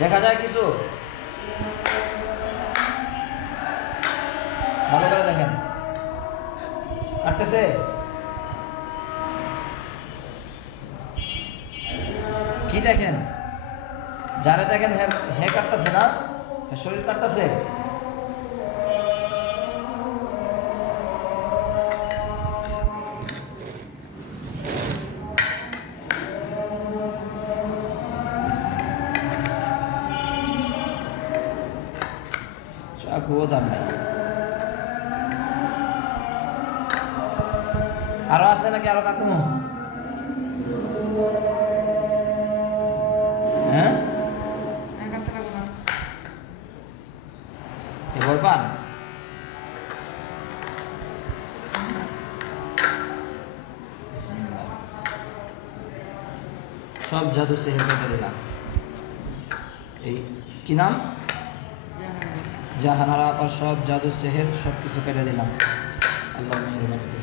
দেখা যায় কিছু? ভালো করে দেখেন। কাটতেছে? কি দেখেন? যারা দেখেন হে কাটতেছে না, শরীর কাটতেছে। চাকুও দাম নাই। আরো আছে নাকি? আরো কাটবো? হ্যাঁ, ভয় পান? সব জাদু সেহের কেটে দিলাম। এই কি নাম? জাহানারা আপার সব জাদু সেহের সব কিছু কেটে দিলাম আল্লাহ মেহরবানিতে।